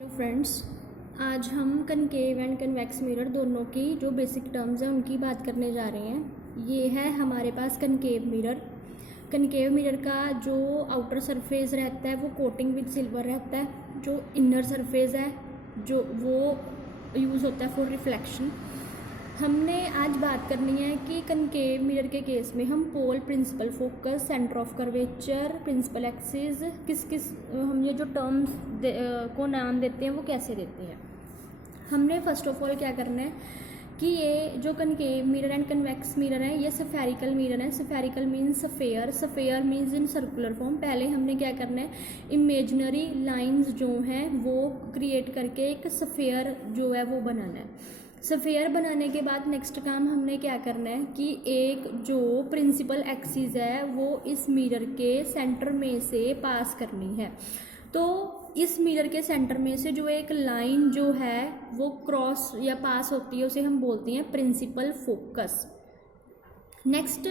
Hello friends, आज हम concave and convex mirror दोनों की जो बेसिक टर्म्स हैं उनकी बात करने जा रहे हैं। ये है हमारे पास कनकेव मिरर। कनकेव मिरर का जो आउटर सरफेस रहता है वो कोटिंग विद सिल्वर रहता है। जो इनर सरफेस है जो वो यूज़ होता है फॉर रिफ्लेक्शन। हमने आज बात करनी है कि कनकेव मिरर के केस में हम pole, principal focus, centre of curvature, principal axis किस हम ये जो टर्म्स को नाम देते हैं वो कैसे देते हैं। हमने फर्स्ट ऑफ ऑल क्या करना है कि ये जो concave mirror and convex mirror है ये स्फेरिकल मिरर है। Spherical means sphere, sphere means in circular form. पहले हमने क्या करना है, इमेजिनरी लाइंस जो हैं वो क्रिएट करके एक स्फेयर जो है वो बनाना है। स्फेयर बनाने के बाद नेक्स्ट काम हमने क्या करना है कि एक जो प्रिंसिपल एक्सिस है वो इस मिरर के सेंटर में से पास करनी है। तो इस मिरर के सेंटर में से जो एक लाइन जो है वो क्रॉस या पास होती है उसे हम बोलते हैं प्रिंसिपल फोकस। नेक्स्ट,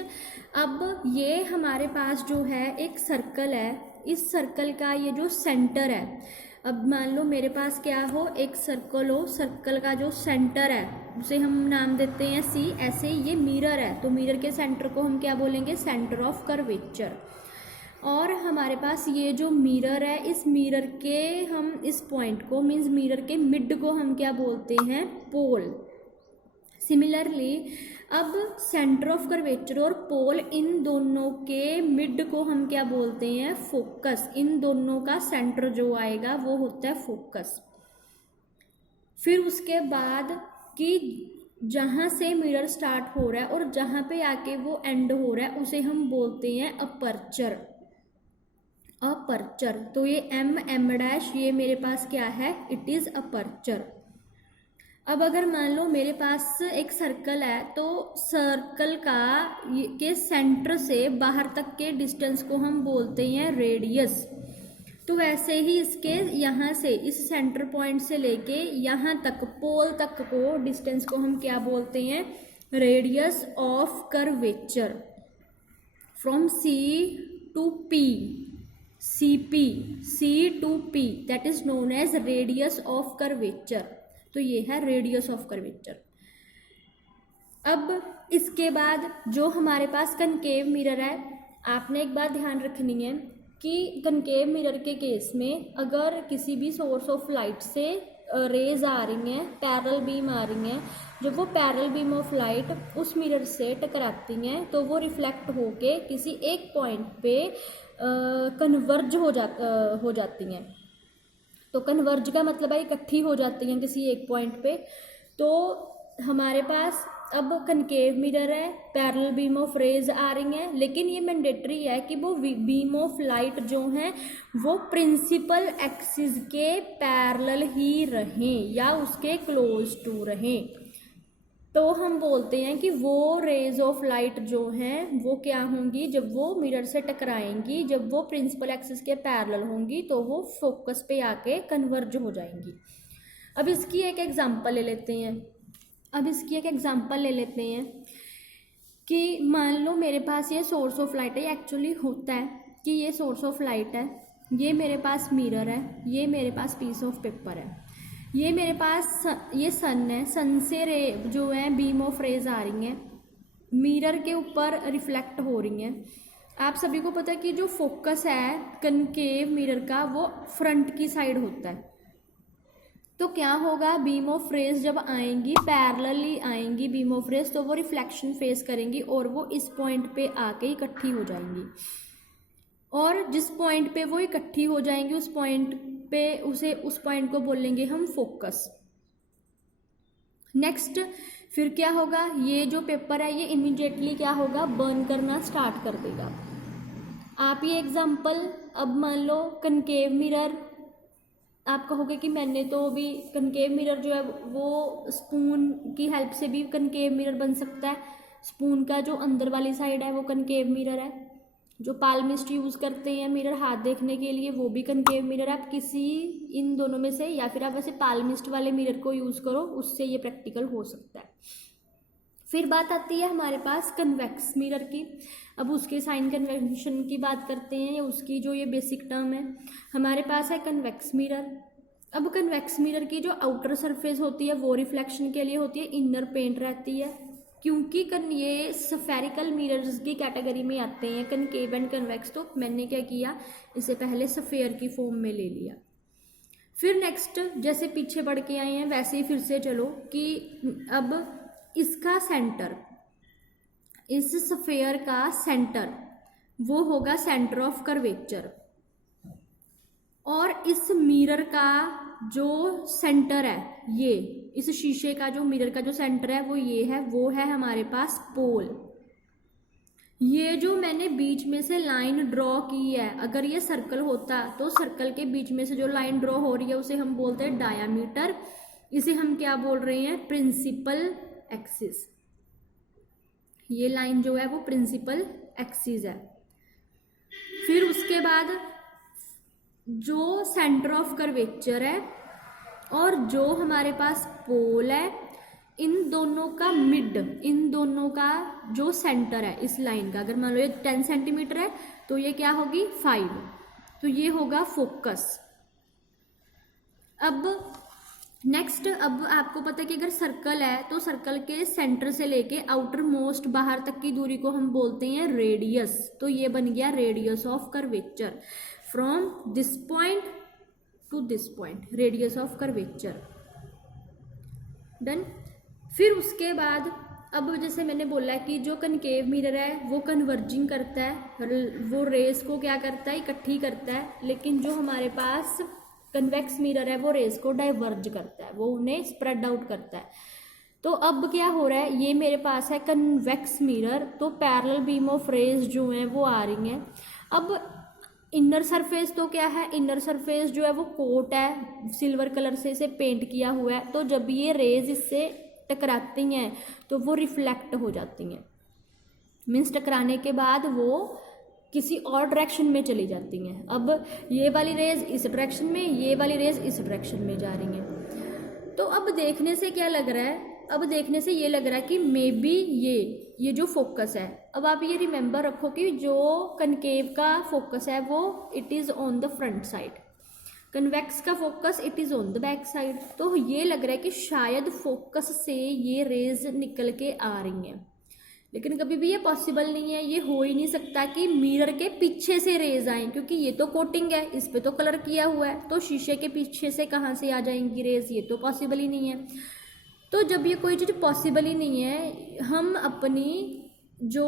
अब ये हमारे पास जो है एक सर्कल है। इस सर्कल का ये जो सेंटर है, अब मान लो मेरे पास क्या हो, एक सर्कल हो, सर्कल का जो सेंटर है उसे हम नाम देते हैं सी। ऐसे ये मिरर है तो मिरर के सेंटर को हम क्या बोलेंगे, सेंटर ऑफ कर्वेचर। और हमारे पास ये जो मिरर है, इस मिरर के हम इस पॉइंट को मीन्स मिरर के मिड को हम क्या बोलते हैं, पोल। सिमिलरली अब सेंटर ऑफ कर्वेचर और पोल, इन दोनों के मिड को हम क्या बोलते हैं, फोकस। इन दोनों का सेंटर जो आएगा वो होता है फोकस। फिर उसके बाद कि जहाँ से मिरर स्टार्ट हो रहा है और जहाँ पे आके वो एंड हो रहा है उसे हम बोलते हैं अपर्चर। अपर्चर, तो ये एम डैश ये मेरे पास क्या है, इट इज़ अपर्चर। अब अगर मान लो मेरे पास एक सर्कल है तो सर्कल का के सेंटर से बाहर तक के डिस्टेंस को हम बोलते हैं रेडियस। तो वैसे ही इसके यहाँ से इस सेंटर पॉइंट से लेके यहाँ तक पोल तक को डिस्टेंस को हम क्या बोलते हैं, radius of curvature. From C to P, C to P, that is known as radius of curvature. तो ये है रेडियस ऑफ कर्वेचर। अब इसके बाद जो हमारे पास कनकेव मिरर है, आपने एक बात ध्यान रखनी है कि कनकेव मिरर के केस में अगर किसी भी सोर्स ऑफ लाइट से रेज आ रही हैं, पैरेलल बीम आ रही हैं, जब वो पैरेलल बीम ऑफ लाइट उस मिरर से टकराती हैं तो वो रिफ्लेक्ट होके किसी एक पॉइंट पे कन्वर्ज हो जाती हैं। तो कन्वर्ज का मतलब है इकट्ठी हो जाती हैं किसी एक पॉइंट पे। तो हमारे पास अब कनकेव मिरर है, पैरेलल बीम ऑफ रेज आ रही हैं, लेकिन ये मैंडेटरी है कि वो बीम ऑफ लाइट जो हैं वो प्रिंसिपल एक्सिस के पैरेलल ही रहें या उसके क्लोज टू रहें। तो हम बोलते हैं कि वो रेज ऑफ लाइट जो हैं वो क्या होंगी, जब वो मिरर से टकराएंगी, जब वो प्रिंसिपल एक्सिस के पैरेलल होंगी तो वो फोकस पे आके कन्वर्ज हो जाएंगी। अब इसकी एक एग्जांपल ले लेते हैं कि मान लो मेरे पास ये सोर्स ऑफ लाइट है। एक्चुअली होता है कि ये सोर्स ऑफ लाइट है, ये मेरे पास मिरर है, ये मेरे पास पीस ऑफ पेपर है, ये मेरे पास ये सन है, सन से रे जो है बीम ऑफ रेज आ रही हैं, मिरर के ऊपर रिफ्लेक्ट हो रही हैं। आप सभी को पता है कि जो फोकस है कनकेव मिरर का वो फ्रंट की साइड होता है। तो क्या होगा, बीम ऑफ रेज जब आएंगी, पैरेलली आएंगी बीम ऑफ रेज, तो वो रिफ्लेक्शन फेस करेंगी और वो इस पॉइंट पे आके इकट्ठी हो जाएंगी। और जिस पॉइंट पे वो इकट्ठी हो जाएंगी उस पॉइंट पे उस पॉइंट को बोलेंगे हम फोकस। नेक्स्ट फिर क्या होगा, ये जो पेपर है ये इमीडिएटली क्या होगा, बर्न करना स्टार्ट कर देगा। आप ये एग्जांपल, अब मान लो कनकेव मिरर, आप कहोगे कि मैंने तो अभी कनकेव मिरर जो है वो स्पून की हेल्प से भी कनकेव मिरर बन सकता है। स्पून का जो अंदर वाली साइड है वो कनकेव मिरर है। जो पाल्मिस्ट यूज़ करते हैं मिरर हाथ देखने के लिए वो भी कनकेव मिरर है। आप किसी इन दोनों में से या फिर आप वैसे पाल्मिस्ट वाले मिरर को यूज़ करो, उससे ये प्रैक्टिकल हो सकता है। फिर बात आती है हमारे पास कन्वेक्स मिरर की। अब उसके साइन कन्वेंशन की बात करते हैं, या उसकी जो ये बेसिक टर्म है। हमारे पास है कन्वेक्स मिरर। अब कन्वेक्स मिरर की जो आउटर सरफेस होती है वो रिफ्लेक्शन के लिए होती है, इनर पेंट रहती है। क्योंकि ये स्फेरिकल मिरर्स की कैटेगरी में आते हैं कनकेव एंड कन्वेक्स, तो मैंने क्या किया, इसे पहले स्फेयर की फॉर्म में ले लिया। फिर नेक्स्ट जैसे पीछे बढ़ के आए हैं वैसे ही फिर से चलो कि अब इसका सेंटर, इस स्फेयर का सेंटर वो होगा सेंटर ऑफ कर्वेचर, और इस मिरर का जो सेंटर है, ये इस शीशे का जो मिरर का जो सेंटर है वो ये है, वो है हमारे पास पोल। ये जो मैंने बीच में से लाइन ड्रॉ की है, अगर ये सर्कल होता तो सर्कल के बीच में से जो लाइन ड्रॉ हो रही है उसे हम बोलते हैं डायामीटर। इसे हम क्या बोल रहे हैं, प्रिंसिपल एक्सिस। ये लाइन जो है वो प्रिंसिपल एक्सिस है। फिर उसके बाद जो सेंटर ऑफ कर्वेचर है और जो हमारे पास पोल है, इन दोनों का मिड, इन दोनों का जो सेंटर है इस लाइन का, अगर मान लो ये 10 सेंटीमीटर है तो ये क्या होगी 5, तो ये होगा फोकस। अब नेक्स्ट, अब आपको पता है कि अगर सर्कल है तो सर्कल के सेंटर से लेके आउटर मोस्ट बाहर तक की दूरी को हम बोलते हैं रेडियस। तो ये बन गया radius of curvature, from this point two this point, radius of curvature. Done. फिर उसके बाद अब जैसे मैंने बोला कि जो कनकेव मिरर है वो कन्वर्जिंग करता है, वो रेस को क्या करता है, इकट्ठी करता है, लेकिन जो हमारे पास कन्वेक्स मिरर है वो रेस को डाइवर्ज करता है, वो उन्हें स्प्रेड आउट करता है। तो अब क्या हो रहा है, ये मेरे पास है कन्वेक्स मिरर, तो पैरेलल बीम ऑफ रेज जो हैं वो आ रही हैं। अब इनर सरफेस तो क्या है, इनर सरफेस जो है वो कोट है, सिल्वर कलर से इसे पेंट किया हुआ है, तो जब ये रेज इससे टकराती हैं तो वो रिफ्लेक्ट हो जाती हैं, मीन्स टकराने के बाद वो किसी और डायरेक्शन में चली जाती हैं। अब ये वाली रेज इस डायरेक्शन में, ये वाली रेज इस डायरेक्शन में जा रही हैं। तो अब देखने से क्या लग रहा है, अब देखने से ये लग रहा है कि मे बी ये जो फोकस है, अब आप ये रिमेंबर रखो कि जो कनकेव का फोकस है वो it is on the front side, convex का focus it is on the back side. तो ये लग रहा है कि शायद फोकस से ये रेज निकल के आ रही हैं, लेकिन कभी भी ये पॉसिबल नहीं है, ये हो ही नहीं सकता कि मिरर के पीछे से रेज आए, क्योंकि ये तो कोटिंग है, इस पे तो कलर किया हुआ है, तो शीशे के पीछे से कहाँ से आ जाएंगी रेज, ये तो पॉसिबल ही नहीं है। तो जब ये कोई चीज़ पॉसिबल ही नहीं है, हम अपनी जो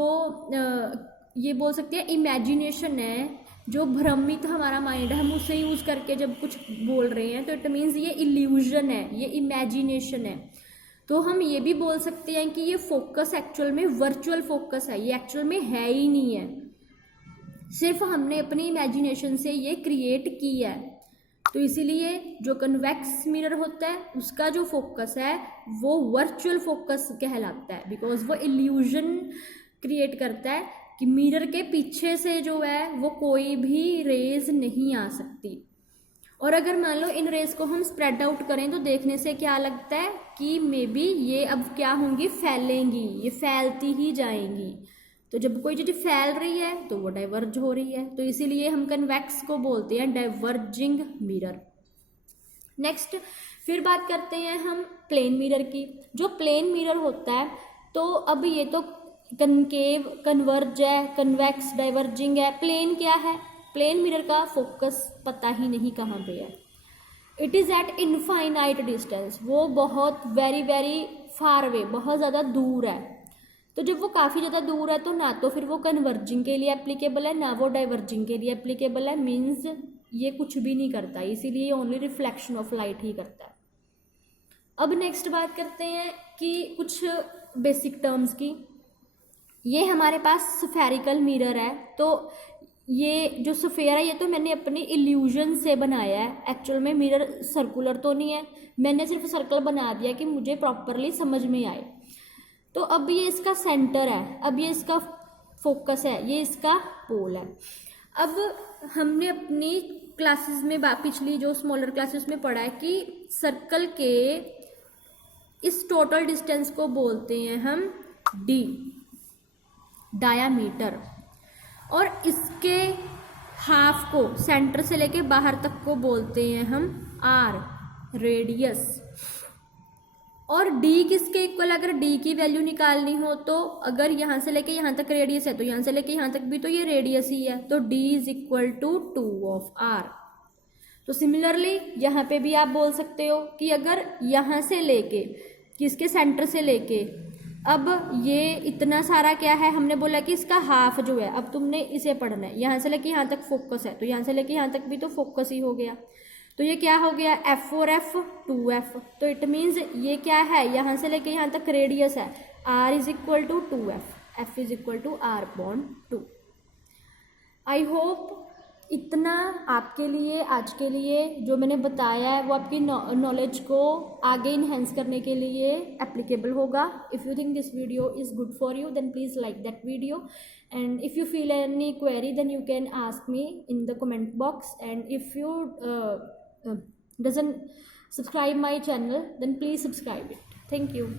ये बोल सकते हैं इमेजिनेशन है, जो भ्रमित हमारा माइंड है, हम उसे यूज़ करके जब कुछ बोल रहे हैं तो इट मीन्स ये इल्यूजन है, ये इमेजिनेशन है। तो हम ये भी बोल सकते हैं कि ये फोकस एक्चुअल में वर्चुअल फोकस है, ये एक्चुअल में है ही नहीं है, सिर्फ हमने अपनी इमेजिनेशन से ये क्रिएट की है। तो इसीलिए जो कन्वेक्स मिरर होता है उसका जो फोकस है वो वर्चुअल फोकस कहलाता है, बिकॉज वो इल्यूजन क्रिएट करता है कि मिरर के पीछे से जो है वो कोई भी रेज नहीं आ सकती। और अगर मान लो इन रेज को हम स्प्रेड आउट करें तो देखने से क्या लगता है कि मे बी ये अब क्या होंगी, फैलेंगी, ये फैलती ही जाएंगी। तो जब कोई चीज़ फैल रही है तो वो डाइवर्ज हो रही है, तो इसीलिए हम कन्वेक्स को बोलते हैं डाइवर्जिंग मिरर। नेक्स्ट फिर बात करते हैं हम प्लेन मिरर की। जो प्लेन मिरर होता है, तो अब ये तो कनकेव, कन्वर्ज है, कन्वेक्स, डाइवर्जिंग है। प्लेन क्या है, प्लेन मिरर का फोकस पता ही नहीं कहाँ पे है, it is eight infinite distance, वो बहुत वेरी वेरी फार अवे, बहुत ज़्यादा दूर है। तो जब वो काफ़ी ज़्यादा दूर है तो ना तो फिर वो कन्वर्जिंग के लिए एप्लीकेबल है, ना वो डाइवर्जिंग के लिए एप्लीकेबल है, मीन्स ये कुछ भी नहीं करता, इसीलिए ओनली रिफ्लेक्शन ऑफ लाइट ही करता है। अब नेक्स्ट बात करते हैं कि कुछ बेसिक टर्म्स की। ये हमारे पास स्फेरिकल मिरर है, तो ये जो स्फेयर है ये तो मैंने अपनी इल्यूजन से बनाया है, एक्चुअल में मिरर सर्कुलर तो नहीं है, मैंने सिर्फ सर्कल बना दिया कि मुझे प्रॉपरली समझ में आए। तो अब ये इसका सेंटर है, अब ये इसका फोकस है, ये इसका पोल है। अब हमने अपनी क्लासेस में पिछली जो स्मॉलर क्लासेस में पढ़ा है कि सर्कल के इस टोटल डिस्टेंस को बोलते हैं हम डी, डायामीटर, और इसके हाफ को सेंटर से लेके बाहर तक को बोलते हैं हम आर रेडियस। और डी किसके इक्वल, अगर डी की वैल्यू निकालनी हो तो अगर यहाँ से लेके यहाँ तक रेडियस है तो यहाँ से लेके यहाँ तक भी तो ये रेडियस ही है, तो D is equal to 2 of R. तो सिमिलरली यहाँ पे भी आप बोल सकते हो कि अगर यहाँ से लेके किसके सेंटर से लेके अब ये इतना सारा क्या है, हमने बोला कि इसका हाफ जो है, अब तुमने इसे पढ़ना है, यहाँ से लेके यहाँ तक फोकस है तो यहाँ से लेके यहाँ तक भी तो फोकस ही हो गया, तो ये क्या हो गया F4 F 2F। तो इट मीन्स ये क्या है, यहाँ से लेके यहाँ तक रेडियस है, R is equal to 2F, F is equal to R bond 2। I hope इतना आपके लिए आज के लिए जो मैंने बताया है वो आपकी नॉलेज को आगे इन्हेंस करने के लिए एप्लीकेबल होगा। If you think this video is good for you then please like that video, and if you feel any query then you can ask me in the comment box, and if you doesn't subscribe my channel then please subscribe it. Thank you.